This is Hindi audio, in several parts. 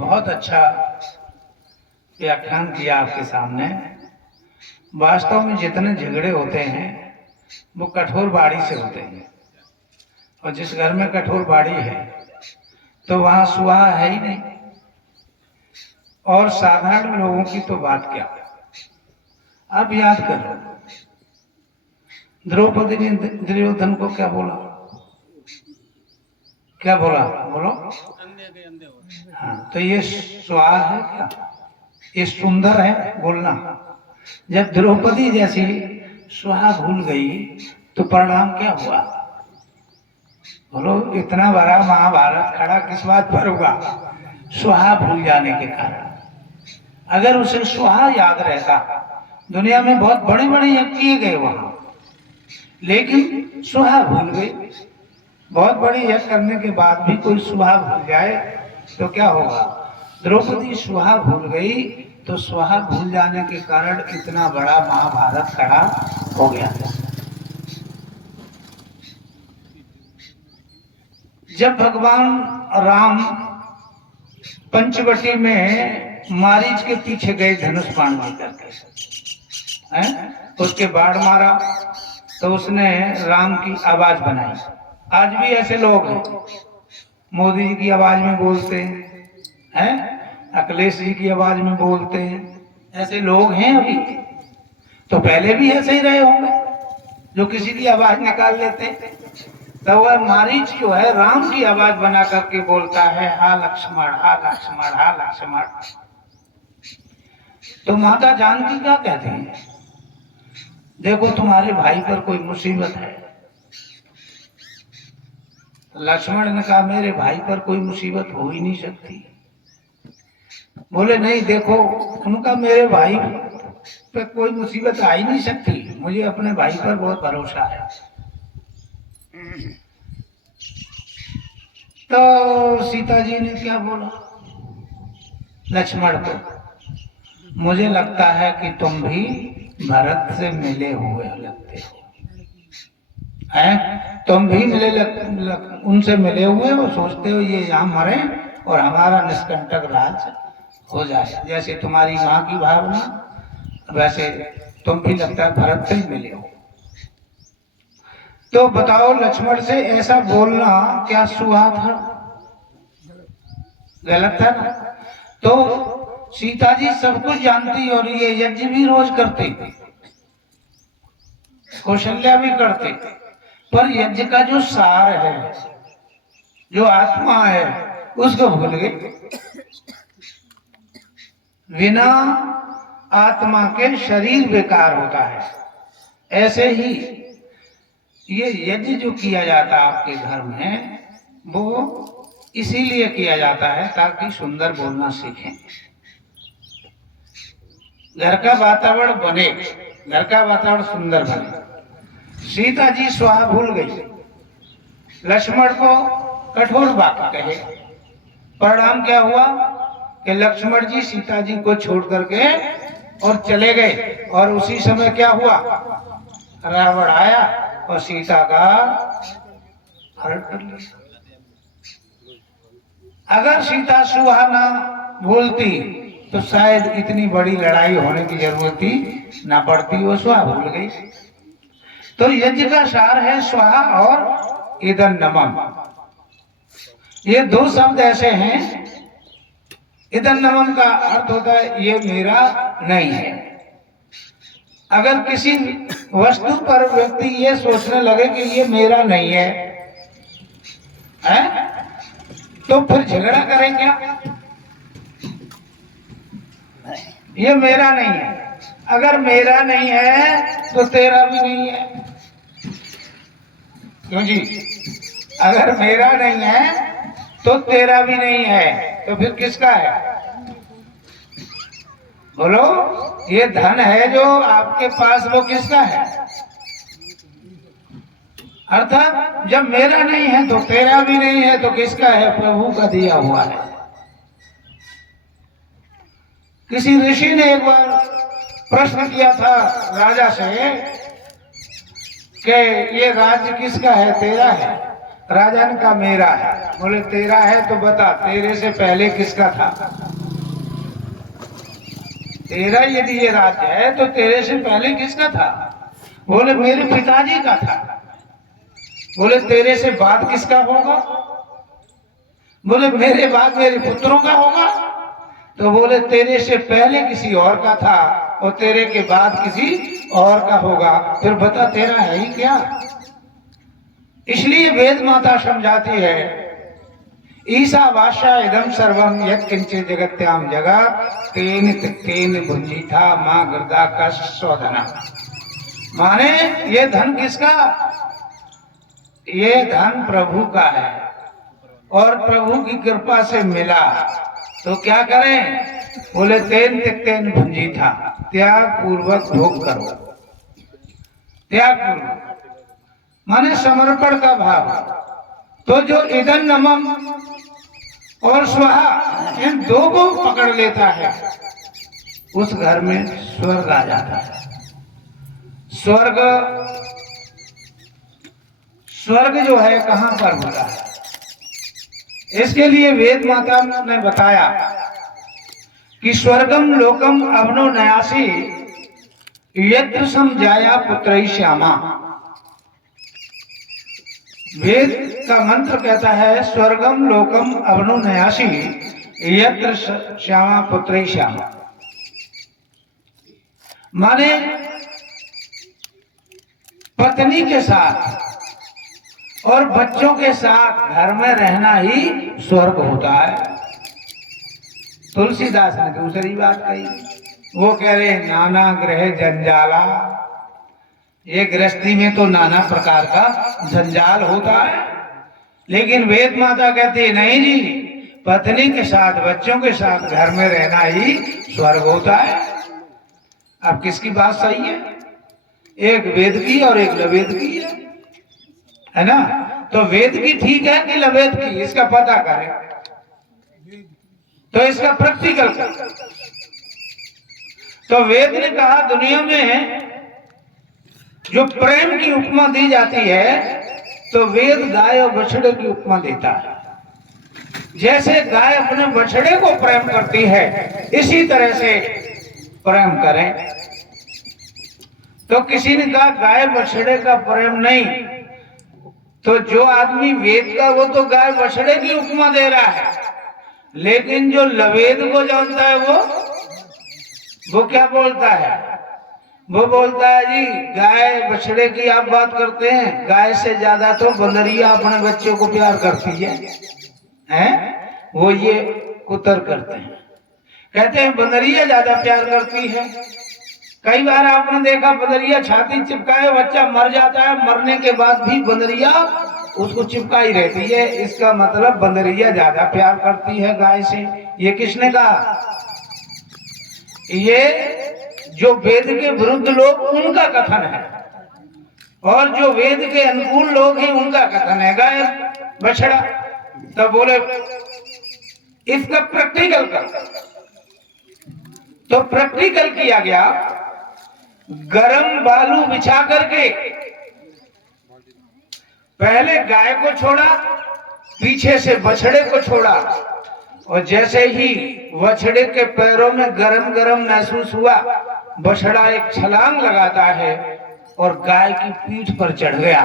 बहुत अच्छा व्याख्यान किया आपके सामने। वास्तव में जितने झगड़े होते हैं वो कठोर बाड़ी से होते हैं, और जिस घर में कठोर बाड़ी है तो वहां सुहा है ही नहीं। और साधारण लोगों की तो बात क्या। अब याद करो, द्रौपदी ने दुर्योधन को क्या बोला? क्या बोला? बोलो। हाँ, तो ये सुहा है क्या? ये सुंदर है बोलना? जब द्रौपदी जैसी सुहा भूल गई तो परिणाम क्या हुआ? बोलो। इतना बड़ा महाभारत खड़ा किस बात पर हुआ? सुहा भूल जाने के कारण। अगर उसे सुहा याद रहता, दुनिया में बहुत बड़े बड़े यज्ञ किए गए वहां, लेकिन सुहा भूल गई। बहुत बड़े यज्ञ करने के बाद भी कोई सुहा भूल जाए तो क्या होगा? द्रौपदी सुहा भूल गई, तो सुहा भूल जाने के कारण इतना बड़ा महाभारत खड़ा हो गया। जब भगवान राम पंचवटी में मारीच के पीछे गए धनुष बाण लेकर के, उसके बाढ़ मारा तो उसने राम की आवाज बनाई। आज भी ऐसे लोग हैं, मोदी जी की आवाज में बोलते हैं, अखिलेश जी की आवाज में बोलते हैं, ऐसे लोग हैं अभी। तो पहले भी ऐसे ही रहे होंगे जो किसी की आवाज निकाल लेते हैं। तो वह मारीच जो है राम की आवाज बना करके बोलता है, हा लक्ष्मण, हा लक्ष्मण, हा लक्ष्मण। तो माता जानकी क्या कहते हैं? देखो तुम्हारे भाई पर कोई मुसीबत है। लक्ष्मण ने कहा मेरे भाई पर कोई मुसीबत हो ही नहीं सकती। बोले नहीं, देखो उनका मेरे भाई पे कोई मुसीबत आ ही नहीं सकती, मुझे अपने भाई पर बहुत भरोसा है। तो सीता जी ने क्या बोला लक्ष्मण को? मुझे लगता है कि तुम भी भरत से मिले हुए लगते हो, हैं? तुम भी उनसे मिले हुए हो, सोचते हो ये यहाँ मरे और हमारा निष्कंटक राज हो जाए। जैसे तुम्हारी माँ की भावना, वैसे तुम भी लगता है भरत से ही मिले हो। तो बताओ, लक्ष्मण से ऐसा बोलना क्या सुहा था? गलत था ना? तो सीता जी सब कुछ जानती और ये यज्ञ भी रोज करते, कौशल्या भी करते, पर यज्ञ का जो सार है, जो आत्मा है, उसको भूल गए। बिना आत्मा के शरीर बेकार होता है। ऐसे ही ये यज्ञ जो किया जाता है आपके घर में, वो इसीलिए किया जाता है ताकि सुंदर बोलना सीखें, घर का वातावरण बने, घर का वातावरण सुंदर बने। सीता जी सुहा भूल गई, लक्ष्मण को कठोर बात कहे। परिणाम क्या हुआ कि लक्ष्मण जी सीता जी को छोड़ करके और चले गए। और उसी समय क्या हुआ? रावण आया और सीता का हरण कर लिया। अगर सीता सुहा ना भूलती तो शायद इतनी बड़ी लड़ाई होने की जरूरत ही ना पड़ती। वो सुहा भूल गई। तो यज्ञ का सार है स्वाहा और इदं नमः। ये दो शब्द ऐसे हैं। इदं नमः का अर्थ होता है ये मेरा नहीं है। अगर किसी वस्तु पर व्यक्ति ये सोचने लगे कि ये मेरा नहीं है, तो फिर झगड़ा करेंगे। ये मेरा नहीं है। अगर मेरा नहीं है तो तेरा भी नहीं है। क्यों जी? अगर मेरा नहीं है तो तेरा भी नहीं है, तो फिर किसका है? बोलो। ये धन है जो आपके पास, वो किसका है? अर्थात जब मेरा नहीं है तो तेरा भी नहीं है, तो किसका है? प्रभु का दिया हुआ है। किसी ऋषि ने एक बार प्रश्न किया था राजा से कि ये राज्य किसका है? तेरा है? राजा ने कहा मेरा है। बोले तेरा है तो बता तेरे से पहले किसका था? तेरा यदि ये राज्य है तो तेरे से पहले किसका था? बोले मेरे पिताजी का था। बोले तेरे से बाद किसका होगा? बोले मेरे बाद मेरे पुत्रों का होगा। तो बोले तेरे से पहले किसी और का था और तेरे के बाद किसी और का होगा, फिर बता तेरा है ही क्या? इसलिए वेद माता समझाती है ईशावास्या इदं सर्वं यत् किंचित् जगत्याम जगत् तेन तेन भुंजीथा मां गर्दा का स्वधना। माने ये धन किसका? ये धन प्रभु का है और प्रभु की कृपा से मिला, तो क्या करें? बोले तेन तेन भुंजीथा, त्याग पूर्वक भोग करो। त्याग पूर्वक माने समर्पण का भाव। तो जो इदं नमम और स्वाहा इन दो को पकड़ लेता है उस घर में स्वर्ग आ जाता है। स्वर्ग स्वर्ग जो है कहां पर होता है? इसके लिए वेद माता ने बताया कि स्वर्गम लोकम अवनो नयासी यत्र समझाया पुत्र श्यामा। वेद का मंत्र कहता है स्वर्गम लोकम अवनु नयासी यत्र श्यामा पुत्र श्यामा। माने पत्नी के साथ और बच्चों के साथ घर में रहना ही स्वर्ग होता है। तुलसीदास ने दूसरी बात कही, वो कह रहे नाना ग्रह जंजाला। ये गृहस्थी में तो नाना प्रकार का जंजाल होता है, लेकिन वेद माता कहती है नहीं जी, पत्नी के साथ बच्चों के साथ घर में रहना ही स्वर्ग होता है। अब किसकी बात सही है? एक वेद की और एक लवेद की है ना? तो वेद की ठीक है कि लवेद की, इसका पता करें। तो इसका प्रैक्टिकल कर। तो वेद ने कहा दुनिया में जो प्रेम की उपमा दी जाती है तो वेद गाय और बछड़े की उपमा देता है। जैसे गाय अपने बछड़े को प्रेम करती है इसी तरह से प्रेम करें। तो किसी ने कहा गाय बछड़े का प्रेम नहीं, तो जो आदमी वेद का वो तो गाय बछड़े की उपमा दे रहा है, लेकिन जो लवेद को जानता है वो क्या बोलता है? वो बोलता है जी गाय बछड़े की आप बात करते हैं, गाय से ज्यादा तो बंदरिया अपने बच्चों को प्यार करती है, हैं? वो ये कुतर करते हैं, कहते हैं बंदरिया ज्यादा प्यार करती है। कई बार आपने देखा बंदरिया छाती चिपकाए बच्चा मर जाता है, मरने के बाद भी बंदरिया उसको चिपकाई रहती है। इसका मतलब बंदरिया ज्यादा प्यार करती है गाय से। ये किसने कहा? ये जो वेद के विरुद्ध लोग उनका कथन है, और जो वेद के अनुकूल लोग हैं उनका कथन है गाय बछड़ा। तो बोले इसका प्रैक्टिकल कर। तो प्रैक्टिकल किया गया, गरम बालू बिछा करके पहले गाय को छोड़ा, पीछे से बछड़े को छोड़ा, और जैसे ही बछड़े के पैरों में गरम गरम महसूस हुआ, बछड़ा एक छलांग लगाता है और गाय की पीठ पर चढ़ गया।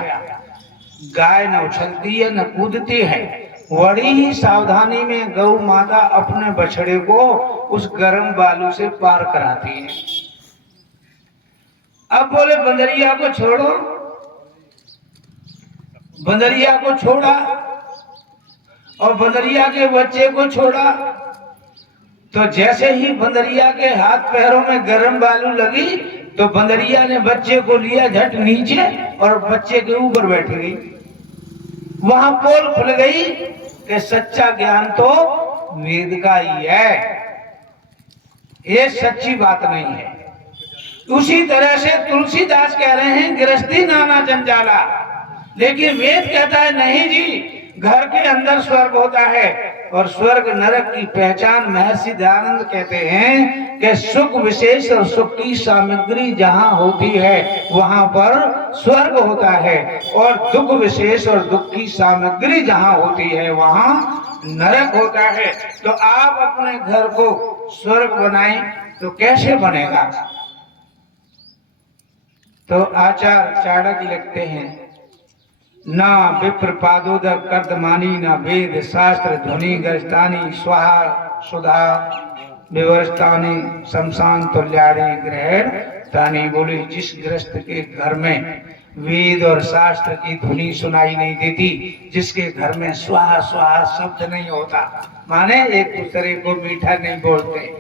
गाय न उछलती है न कूदती है, बड़ी ही सावधानी में गौ माता अपने बछड़े को उस गरम बालू से पार कराती है। अब बोले बंदरिया को छोड़ो, बंदरिया को छोड़ा और बंदरिया के बच्चे को छोड़ा। तो जैसे ही बंदरिया के हाथ पैरों में गरम बालू लगी तो बंदरिया ने बच्चे को लिया झट नीचे और बच्चे के ऊपर बैठ गई। वहां पोल खुल गई कि सच्चा ज्ञान तो वेद का ही है, ये सच्ची बात नहीं है। उसी तरह से तुलसीदास कह रहे हैं गृहस्थी नाना जंजाला, लेकिन वेद कहता है नहीं जी, घर के अंदर स्वर्ग होता है, और स्वर्ग नरक की पहचान महर्षि दयानंद कहते हैं कि सुख विशेष और सुख की सामग्री जहां होती है वहां पर स्वर्ग होता है, और दुख विशेष और दुख की सामग्री जहां होती है वहां नरक होता है। तो आप अपने घर को स्वर्ग बनाएं तो कैसे बनेगा? तो आचार्य चाणक्य लिखते हैं, ना विप्र पादोदक कर्दमानी, ना वेद शास्त्र ध्वनि गर्जतानी, स्वाहा सुधा विवर्षतानी, शमशान तुल्यारी ग्रहण तानी। बोले जिस गृहस्थ के घर में वेद और शास्त्र की ध्वनि सुनाई नहीं देती, जिसके घर में स्वाहा स्वाहा शब्द नहीं होता, माने एक दूसरे को मीठा नहीं बोलते,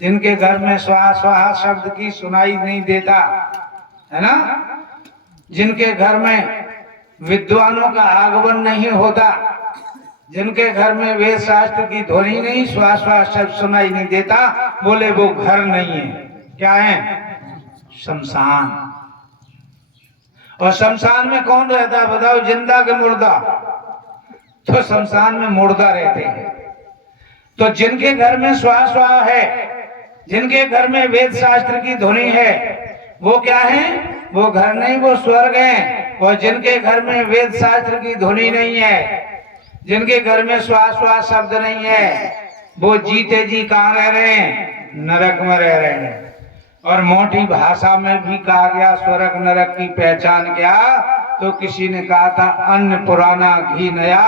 जिनके घर में स्वाहा स्वाहा शब्द की सुनाई नहीं देता है ना, जिनके घर में विद्वानों का आगमन नहीं होता, जिनके घर में वेद शास्त्र की ध्वनि नहीं, स्वाहा स्वाहा शब्द सुनाई नहीं देता, बोले वो घर नहीं है। क्या है? शमशान। और शमशान में कौन रहता है बताओ? जिंदा के मुर्दा? तो शमशान में मुर्दा रहते हैं। तो जिनके घर में स्वाहा स्वाहा है, जिनके घर में वेद शास्त्र की ध्वनि है, वो क्या है? वो घर नहीं, वो स्वर्ग है। और जिनके घर में वेद शास्त्र की ध्वनि नहीं है, जिनके घर में स्वाहा स्वाहा शब्द नहीं है, वो जीते जी कहाँ रह रहे हैं? नरक में रह रहे हैं। और मोटी भाषा में भी कहा गया स्वर्ग नरक की पहचान क्या? तो किसी ने कहा था, अन्न पुराना घी नया,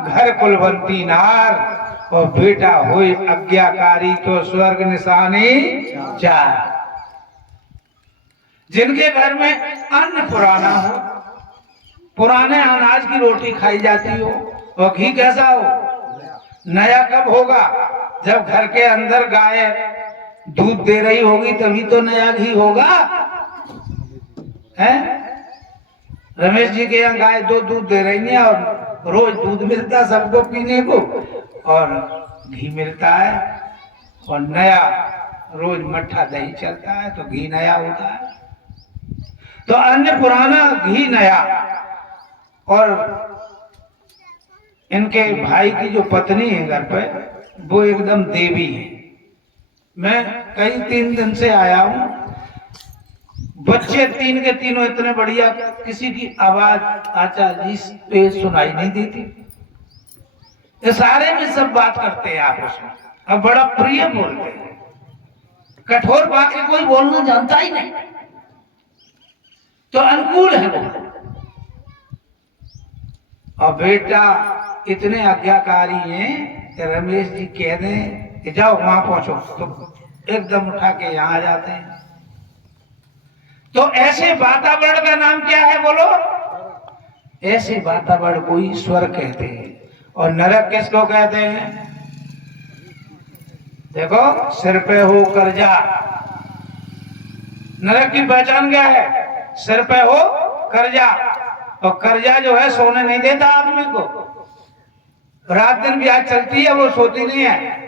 घर कुलवंती नार, और बेटा हुई आज्ञाकारी तो स्वर्ग निशानी चार। जिनके घर में अन्न पुराना हो, पुराने अनाज की रोटी खाई जाती हो, और घी कैसा हो? नया कब होगा? जब घर के अंदर गाय दूध दे रही होगी तभी तो नया घी होगा, है? रमेश जी के यहाँ गाय दो दूध दे रही है और रोज दूध मिलता सबको पीने को, और घी मिलता है, और नया रोज मट्ठा दही चलता है तो घी नया होता है। तो अन्न पुराना घी नया। और इनके भाई की जो पत्नी है घर पे, वो एकदम देवी है। मैं कई 3 दिन से आया हूं, बच्चे 3 के तीनों इतने बढ़िया, किसी की आवाज आचार्य जी पे सुनाई नहीं देती। ये सारे में सब बात करते हैं आपस में, अब बड़ा प्रिय बोलते हैं, कठोर बातें कोई बोलना जानता ही नहीं, तो अनुकूल है वो। और बेटा इतने आज्ञाकारी हैं कि रमेश जी कह दें कि जाओ वहां पहुंचो तो एकदम उठा के यहां आ जाते हैं। तो ऐसे वातावरण का नाम क्या है बोलो? ऐसे वातावरण को ही स्वर्ग कहते हैं। और नरक किसको कहते हैं? देखो, सिर पे हो कर्जा। नरक की पहचान क्या है? सिर पे हो कर्जा। और कर्जा जो है सोने नहीं देता आदमी को, रात दिन ब्याज चलती है, वो सोती नहीं है।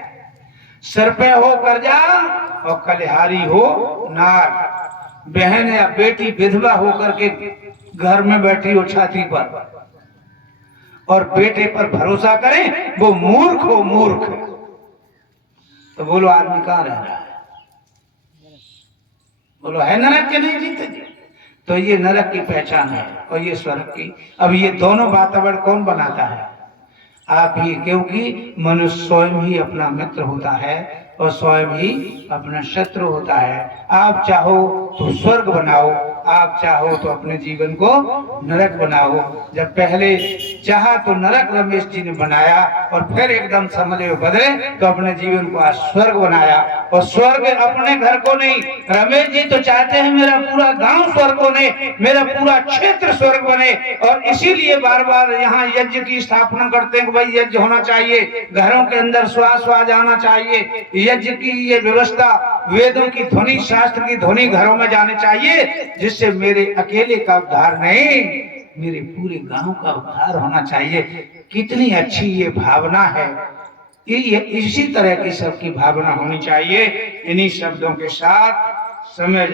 सिर पे हो कर्जा और कलिहारी हो नार। बहन या बेटी विधवा होकर के घर में बैठी हो छाती पर, और बेटे पर भरोसा करें, वो मूर्ख हो मूर्ख। तो बोलो आदमी कहाँ रह रहा है? बोलो है नरक के नहीं जीते जी? तो ये नरक की पहचान है और ये स्वर्ग की। अब ये दोनों वातावरण कौन बनाता है? आप ही, क्योंकि मनुष्य स्वयं ही अपना मित्र होता है और स्वयं ही अपना शत्रु होता है। आप चाहो तो स्वर्ग बनाओ, आप चाहो तो अपने जीवन को नरक बनाओ। जब पहले चाहा तो नरक रमेश जी ने बनाया, और फिर एकदम समझ बदले तो अपने जीवन को आज स्वर्ग बनाया। और स्वर्ग अपने घर को नहीं, रमेश जी तो चाहते हैं मेरा पूरा गांव स्वर्ग बने, मेरा पूरा क्षेत्र स्वर्ग बने, और इसीलिए बार बार यहाँ यज्ञ की स्थापना करते हैं कि भाई यज्ञ होना चाहिए, घरों के अंदर श्वास जाना चाहिए। यज्ञ की ये व्यवस्था, वेदों की ध्वनि, शास्त्र की ध्वनि घरों में जाने चाहिए, जिससे मेरे अकेले का उद्धार नहीं, मेरे पूरे गांव का उद्धार होना चाहिए। कितनी अच्छी ये भावना है। ये इसी तरह की सबकी भावना होनी चाहिए। इन्हीं शब्दों के साथ समय